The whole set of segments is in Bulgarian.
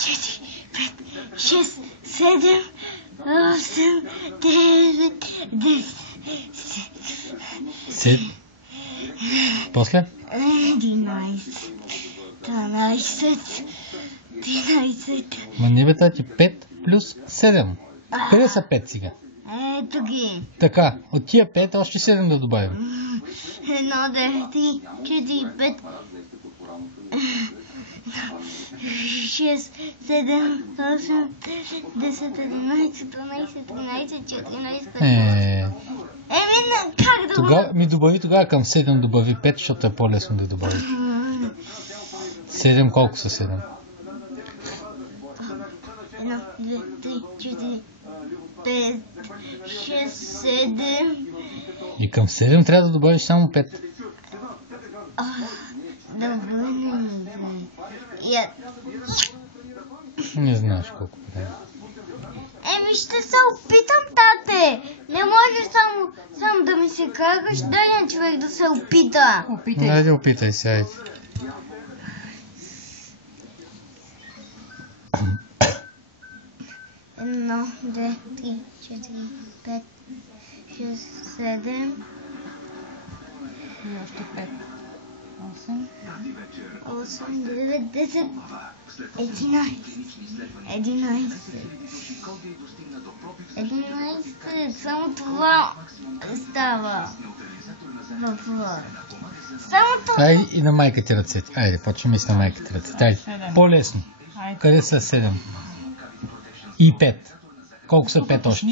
4, 5, 6, 7, 8, 9, 10. После? 11, 12, 13. Ма не бе, тати, 5 плюс 7. Къде са 5 сега? Ето ги. Така, от тия 5 още 7 да добавим. 1, 2, 3, 4, 5, 6, 7, 8, 10, 11, 12, 13, 14, 15. Как да Тогава ми добави тогава към 7, добави 5, защото е по-лесно да добави. 7, колко са 7? 1, 2, 3, 4, 5, 6, 7. И към 7 трябва да добавиш само 5. Да бъдем. Не знаеш колко е. Ще се опитам, тате. Не може само да ми се караш. Дай на човек да се опита. Айде, опитай се, айде. Едно, 2, 3, 4, 5, 6, 7. И още 5. 8. 8, 9, 10, 11. 11. Само това става. Само това. Айде и на майка ти ръцете. Айде, почваме с на майка ти ръцете. Айде, по-лесно. Къде са 7? И 5. Колко са 5 още?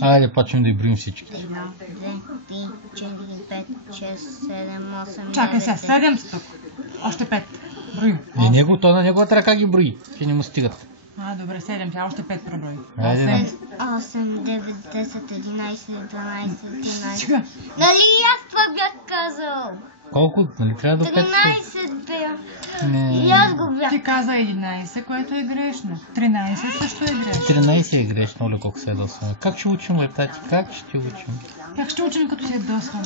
Айде, почваме да ги броим всички. 1, 2, 3, 4, 5, 6, 7, 8, 9. Чакай сега, 7 са тук. Още 5. Броим. То на неговата ръка ги брои, че не му стигат. Добре, 7, сега още 5 проброи. Айде, 8, 9, 10, 11, 12, 13. Нали и аз това бях казал? Колко? Нали трябва до 5? 13 бях. И аз го бях. Ти каза 11, което е грешно. 13 също е грешно. 13 е грешно, оле колко се ядосваме. Как ще учим, тати? Как ще учим? Как ще учим, като се ядосваме?